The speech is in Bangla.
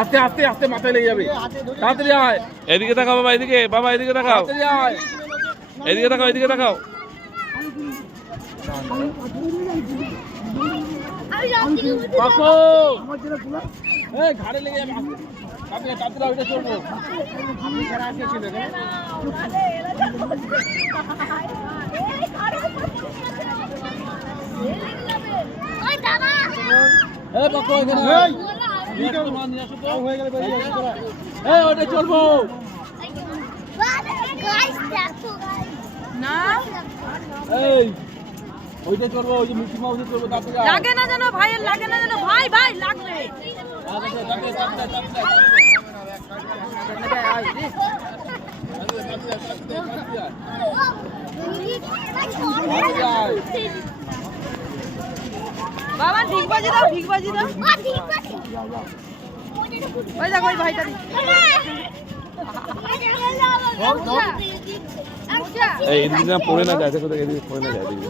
আস্তে আস্তে আস্তে মাথায় লেগে যাবে। তাড়াতাড়ি আয়। এদিকে তাকাও বাবা, এদিকে বাবা, এদিকে তাকাও, তাড়াতাড়ি আয়। এদিকে তাকাও, এদিকে তাকাও। কাকু এই ঘাড়ে লেগে যাবে। আস্তে তাড়াতাড়ি ওইটা চলবো। আপনি যারা আসেছিলেন এই বাকু এখানে হয়ে গেল এই ওইটা চলবো না এই ওইটা চলবো। ওই যে মিষ্টি মাউসে চলবো। তাড়াতাড়ি আয়। লাগে না জানো ভাইয়ের, লাগে না জানো ভাই, ভাই লাগবে। বাবা ঠিক বাজি দাও, ঠিক বাজি দাও। ওই দেখো ওই ভাইটা এই এদিকে না পড়ে না যায়, দেখো দেখো এদিকে পড়ে না যায়, এদিকে।